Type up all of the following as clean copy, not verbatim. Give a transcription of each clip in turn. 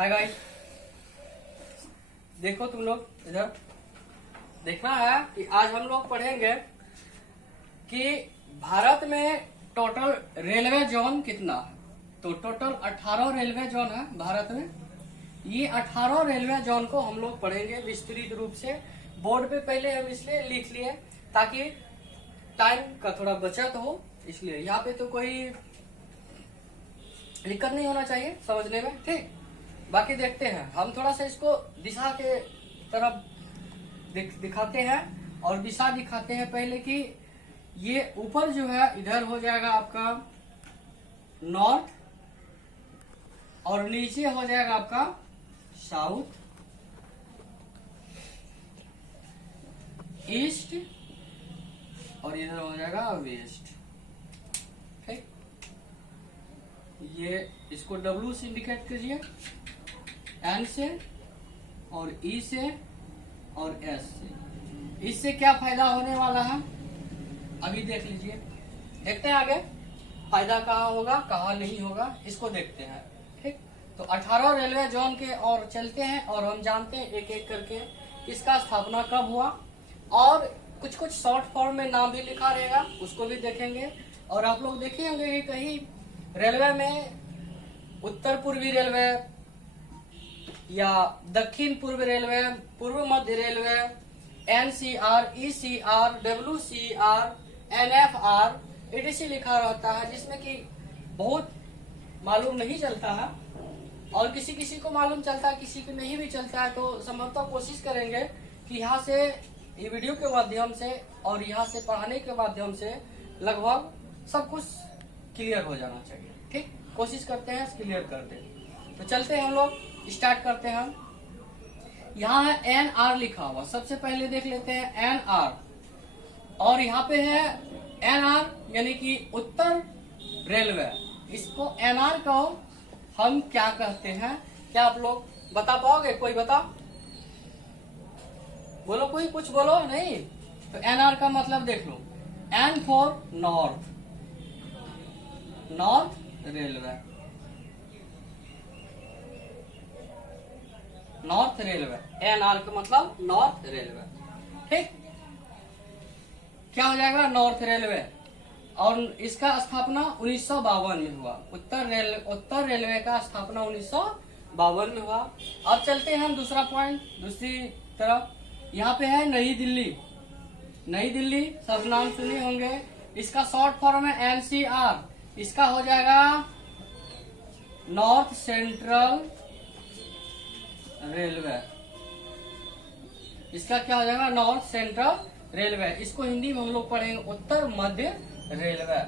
Hi guys, देखो तुम लोग इधर देखना है कि आज हम लोग पढ़ेंगे कि भारत में टोटल रेलवे जोन कितना है। तो टोटल 18 रेलवे जोन है भारत में। ये 18 रेलवे जोन को हम लोग पढ़ेंगे विस्तृत रूप से। बोर्ड पे पहले हम इसलिए लिख लिए ताकि टाइम का थोड़ा बचत हो, इसलिए यहाँ पे तो कोई दिक्कत नहीं होना चाहिए समझने में। ठीक, बाकी देखते हैं हम थोड़ा सा इसको दिशा के तरफ दिखाते हैं और दिशा दिखाते हैं पहले कि ये ऊपर जो है इधर हो जाएगा आपका नॉर्थ और नीचे हो जाएगा आपका साउथ, ईस्ट और इधर हो जाएगा वेस्ट। ठीक, ये इसको W से इंडिकेट कीजिए, N से और E से और S से। इससे क्या फायदा होने वाला है अभी देख लीजिए। देखते हैं आगे फायदा कहाँ होगा कहाँ नहीं होगा, इसको देखते हैं। ठीक, तो 18 रेलवे जोन के और चलते हैं और हम जानते हैं एक एक करके इसका स्थापना कब हुआ और कुछ कुछ शॉर्ट फॉर्म में नाम भी लिखा रहेगा, उसको भी देखेंगे। और आप लोग देखे होंगे कि कहीं रेलवे में उत्तर पूर्वी रेलवे या दक्षिण पूर्व रेलवे, पूर्व मध्य railway, NCR, ECR, WCR, NFR, ETC लिखा रहता है, जिसमें कि बहुत मालूम नहीं चलता है और किसी किसी को मालूम चलता है, किसी को नहीं भी चलता है। तो संभवतः कोशिश करेंगे कि यहाँ से ये वीडियो के माध्यम से और यहाँ से पढ़ाने के माध्यम से लगभग सब कुछ क्लियर हो जाना चाहिए। ठीक, कोशिश करते हैं क्लियर कर दें। तो चलते हैं हम लोग स्टार्ट करते हैं। यहाँ है NR लिखा हुआ, सबसे पहले देख लेते हैं NR। और यहाँ पे है NR यानी कि उत्तर रेलवे। इसको NR को हम क्या कहते हैं, क्या आप लोग बता पाओगे? कोई बता, बोलो, कोई कुछ बोलो। नहीं तो NR का मतलब देख लो, N for north, north railway, north railway. NR का मतलब नॉर्थ रेलवे। ठीक, क्या हो जाएगा नॉर्थ रेलवे। और इसका स्थापना 1952 में हुआ। उत्तर रेलवे का स्थापना 1952 में हुआ। अब चलते हैं हम दूसरा पॉइंट, दूसरी तरफ। यहाँ पे है नई दिल्ली। नई दिल्ली सब नाम सुने होंगे, इसका शॉर्ट फॉर्म है NCR। इसका हो जाएगा नॉर्थ सेंट्रल रेलवे। इसका क्या हो जाएगा नॉर्थ सेंट्रल रेलवे। इसको हिंदी में हम लोग पढ़ेंगे उत्तर मध्य रेलवे।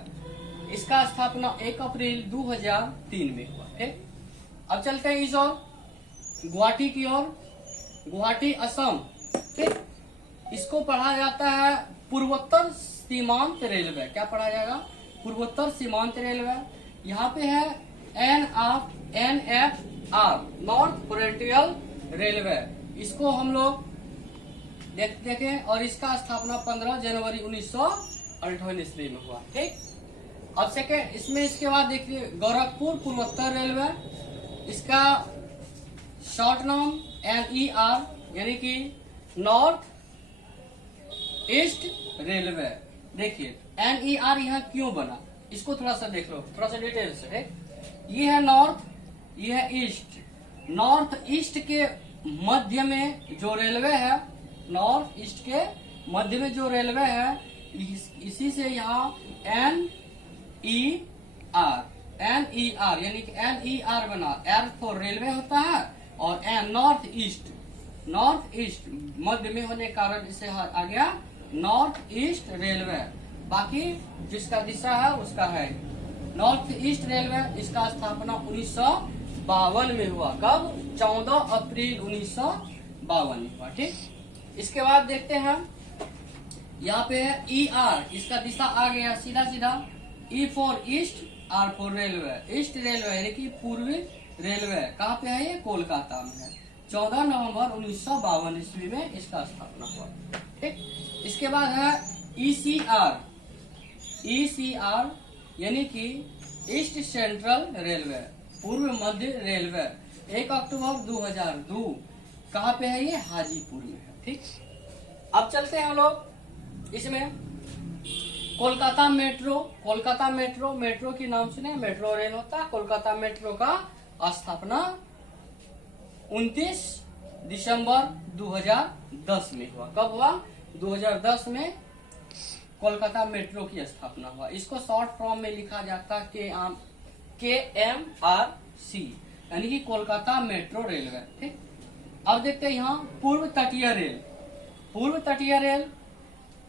इसका स्थापना 1 अप्रैल 2003 में हुआ। ठीक, अब चलते हैं इस ओर, गुवाहाटी की ओर। गुवाहाटी असम। ठीक, इसको पढ़ा जाता है पूर्वोत्तर सीमांत रेलवे। क्या पढ़ा जाएगा? पूर्वोत्तर सीमांत रेलवे। यहाँ पे है NFR, नॉर्थ फ्रंटियर रेलवे। इसको हम लोग देखें और इसका स्थापना 15 जनवरी 1958 ईस्वी में हुआ। ठीक, अब सेकेंड इसमें इसके बाद देखिए गोरखपुर पूर्वोत्तर रेलवे। इसका शॉर्ट नाम NER यानी कि नॉर्थ ईस्ट रेलवे। देखिए NER यहाँ क्यों बना, इसको थोड़ा सा देख लो, थोड़ा सा डिटेल से। ये है नॉर्थ, ये है ईस्ट। नॉर्थ ईस्ट के मध्य में जो रेलवे है, नॉर्थ ईस्ट के मध्य में जो रेलवे है, इसी से यहाँ NER यानी कि NER बना। R फॉर रेलवे होता है और N north east, north east मध्य में होने के कारण इसे आ गया नॉर्थ ईस्ट रेलवे। बाकी जिसका दिशा है उसका है नॉर्थ ईस्ट रेलवे। इसका स्थापना 1952 में हुआ। कब? 14 अप्रैल 1952 में हुआ। ठीक, इसके बाद देखते हैं यहाँ पे है ER। इसका दिशा आ गया सीधा सीधा। E for east, R for railway. East railway यानी कि पूर्वी रेलवे। कहाँ पे है ये? कोलकाता में है। 14 नवंबर 1952 ईस्वी में इसका स्थापना हुआ। ठीक, इसके बाद है ECR। यानी कि ईस्ट सेंट्रल रेलवे, पूर्व मध्य रेलवे। 1 अक्टूबर 2002 कहाँ पे है? ये हाजीपुर में है। ठीक, अब चलते हैं हम लोग इसमें Kolkata metro. Kolkata metro, metro की नाम सुने, मेट्रो रेल होता है। कोलकाता मेट्रो का स्थापना 29 दिसंबर 2010 में हुआ। कब हुआ? 2010 में कोलकाता मेट्रो की स्थापना हुआ। इसको शॉर्ट फॉर्म में लिखा जाता है KMRC, यानी कि कोलकाता मेट्रो रेलवे। ठीक, अब देखते हैं यहाँ पूर्व तटीय रेल। पूर्व तटीय रेल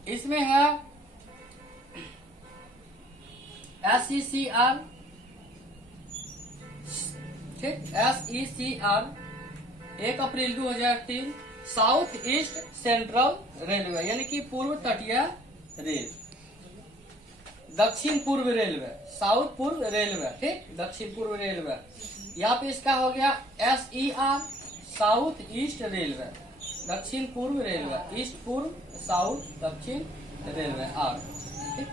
इसमें है SECR। ठीक, SECR 1 April 2003 south east central railway, यानी कि पूर्व तटीय रेल। दक्षिण पूर्व रेलवे, साउथ पूर्व रेलवे। ठीक, दक्षिण पूर्व रेलवे। यहाँ पे इसका हो गया SER साउथ ईस्ट रेलवे, दक्षिण पूर्व रेलवे, ईस्ट पूर्व, साउथ, दक्षिण रेलवे आर। ठीक,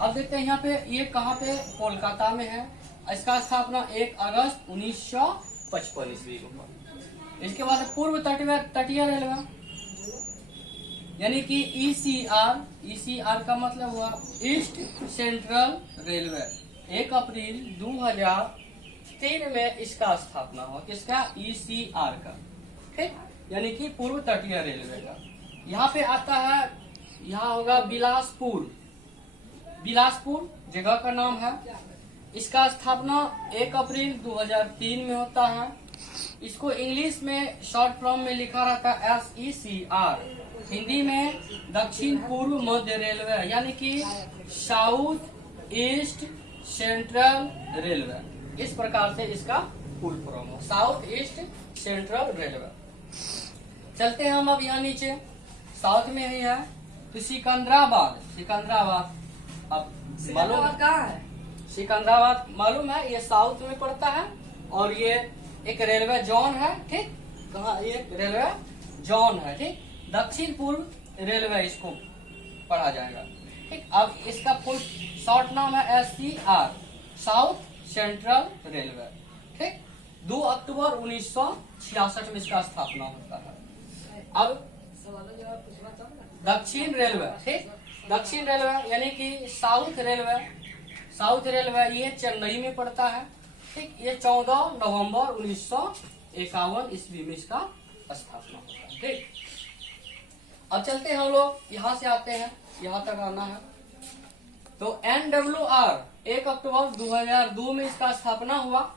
अब देखते हैं यहाँ पे ये कहाँ पे? कोलकाता में है। इसका स्थापना 1 अगस्त 1955 ईस्वी को हुआ। इसके बाद पूर्व तटीय रेलवे, यानी कि ECR का मतलब हुआ ईस्ट सेंट्रल रेलवे। 1 अप्रैल 2003 में इसका स्थापना हुआ। किसका? ECR का। ठीक, यानी कि पूर्व तटीय रेलवे का। यहाँ पे आता है, यहाँ होगा बिलासपुर। बिलासपुर जगह का नाम है। इसका स्थापना 1 अप्रैल 2003 में होता है। इसको इंग्लिश में शॉर्ट फॉर्म में लिखा रहता है SECR, हिंदी में दक्षिण पूर्व मध्य रेलवे, यानी कि साउथ ईस्ट सेंट्रल रेलवे। इस प्रकार से इसका फुल फॉर्म है, साउथ ईस्ट सेंट्रल रेलवे। चलते हैं हम अब यहाँ नीचे, साउथ में ही है तो सिकंदराबाद। सिकंदराबाद अब मालूम कहाँ है? सिकंदराबाद मालूम है, ये साउथ में पड़ता है और ये एक रेलवे जोन है। ठीक, कहाँ? ये रेलवे जोन है। ठीक, दक्षिण पूर्व रेलवे इसको पढ़ा जाएगा। ठीक, अब इसका फुल शॉर्ट नाम है SCR साउथ सेंट्रल रेलवे। ठीक, 2 अक्टूबर 1966 में इसका स्थापना होता है। अब दक्षिण रेलवे। ठीक, दक्षिण रेलवे यानी कि साउथ रेलवे। साउथ रेलवे ये चेन्नई में पड़ता है। ठीक, ये 14 नवंबर 1951 ईस्वी में इसका स्थापना होता है। ठीक, अब चलते हैं हम लोग, यहाँ से आते हैं, यहाँ तक आना है। तो NWR 1 अक्टूबर 2002 में इसका स्थापना हुआ।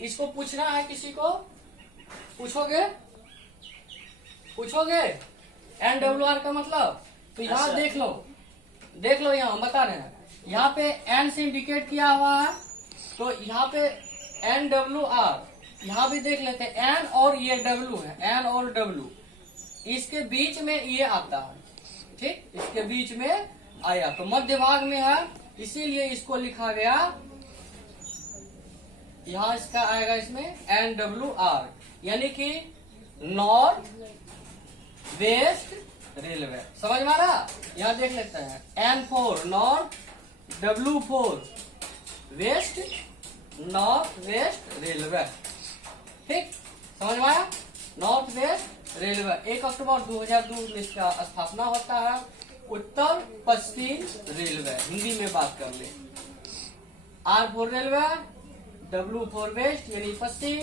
इसको पूछना है, किसी को पूछोगे? पूछोगे NWR का मतलब? तो यहाँ देख लो, यहाँ हम बता रहे हैं। यहाँ पे N से इंडिकेट किया हुआ है, तो यहाँ पे NWR, यहाँ भी देख लेते हैं N और ये W है, N और W, इसके बीच में ये आता है। ठीक, इसके बीच में आया तो मध्य भाग में है, इसीलिए इसको लिखा गया। यहाँ इसका आएगा इसमें NWR, यानी कि नॉर्थ वेस्ट रेलवे। समझ में आ रहा? यहाँ देख लेते हैं N4 north, W4 west, north west railway. ठीक, समझ में आया? नॉर्थ वेस्ट रेलवे 1 अक्टूबर 2002 में इसका स्थापना होता है। उत्तर पश्चिम रेलवे, हिंदी में बात कर ले। R4 रेलवे, W4 वेस्ट यानी पश्चिम,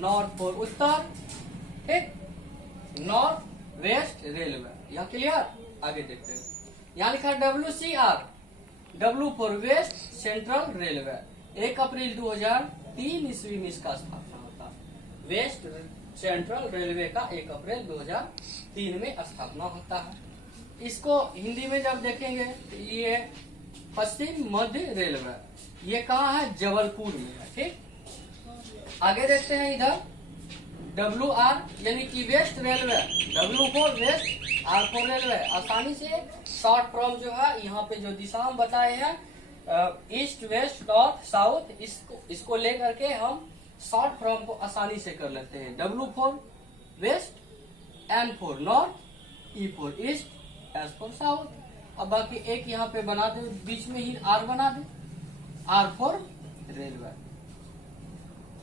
नॉर्थ 4 उत्तर। ठीक, नॉर्थ वेस्ट रेलवे। यहाँ क्लियर? आगे देखते हैं। यहाँ लिखा है WCR, W4 west central railway. 1 April 2003 ईस्वी में इसका स्थापना होता है। वेस्ट सेंट्रल रेलवे का 1 अप्रैल 2003 में स्थापना होता है। इसको हिंदी में जब देखेंगे तो ये पश्चिम मध्य रेलवे, ये कहाँ है? जबलपुर में है। ठीक, आगे देखते हैं इधर WR यानी कि waste railway, W4 waste, R4 railway. आसानी से शॉर्ट फॉर्म जो है यहाँ पे जो दिशा हम बताए हैं, ईस्ट वेस्ट नॉर्थ साउथ, इसको लेकर के हम शॉर्ट फॉर्म को आसानी से कर लेते हैं। W4 waste, N4 north, E4 east, S4 south. अब बाकी एक यहाँ पे बना दे, बीच में ही R बना दे, R4 रेलवे।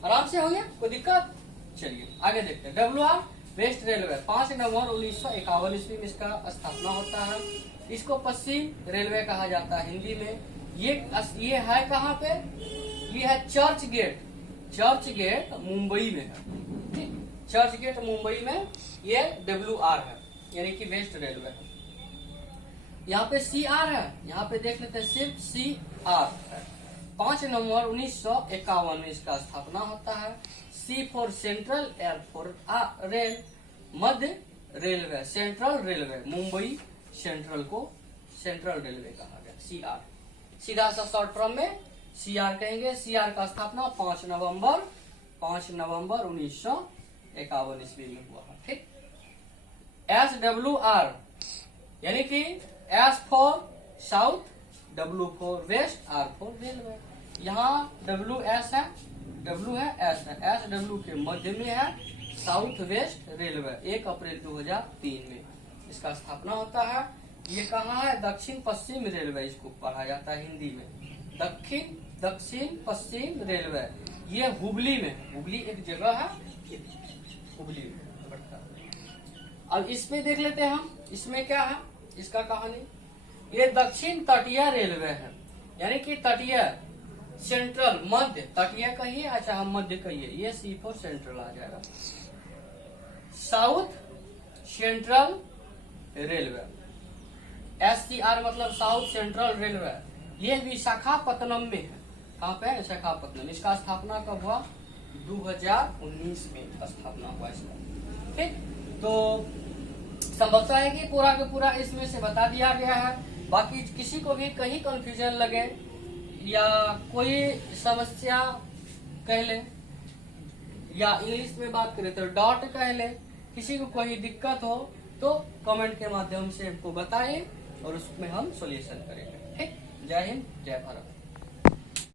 आराम से हो गया, कोई दिक्कत? चलिए आगे देखते हैं। WR वेस्ट रेलवे 5 नवंबर 1951 ईस्वी में इसका स्थापना होता है। इसको पश्चिम रेलवे कहा जाता है हिंदी में। ये है कहाँ पे? ये है चर्च गेट। चर्च गेट मुंबई में है, ठीक। चर्च गेट मुंबई में ये WR है, यानी कि वेस्ट रेलवे है। यहाँ पे CR है, यहाँ पे देख लेते हैं, सिर्फ CR है। 5 नवंबर 1951 में इसका स्थापना होता है। C for central, R for rail, Madhya railway, central railway, Mumbai central को सेंट्रल रेलवे कहा गया, CR। सीधा सा शॉर्ट फॉर्म में CR कहेंगे। CR का स्थापना 5 नवंबर 1951 ईस्वी में हुआ है, ठीक। SWR यानी कि S for south, W for west, R for railway. यहाँ WS है, W है, S है। SW के मध्य में है, साउथ वेस्ट रेलवे। 1 अप्रैल 2003 में इसका स्थापना होता है। ये कहाँ है? दक्षिण पश्चिम रेलवे इसको पढ़ा जाता है हिंदी में। दक्षिण पश्चिम रेलवे, ये हुबली में, हुबली एक जगह है, हुबली में पड़ता है। अब इसमें देख लेते हैं हम, इसमें क्या है इसका कहानी। ये दक्षिण तटीय रेलवे है, यानी कि तटीय, सेंट्रल, मध्य, तटीय कहिए, अच्छा हम मध्य कहिए, ये C फॉर सेंट्रल आ जाएगा। साउथ सेंट्रल रेलवे, SCR मतलब साउथ सेंट्रल रेलवे। ये विशाखापत्तनम में है। कहाँ पे है? विशाखापत्तनम। इसका स्थापना कब हुआ? 2019 में स्थापना हुआ इसका, ठीक। तो संभवतः है कि पूरा का पूरा इसमें से बता दिया गया है। बाकी किसी को भी कहीं कंफ्यूजन लगे या कोई समस्या कह ले, या इंग्लिश में बात करें तो डॉट कह ले, किसी को कोई दिक्कत हो तो कमेंट के माध्यम से हमको बताएं और उसमें हम सॉल्यूशन करेंगे, ठीक। जय हिंद, जय भारत।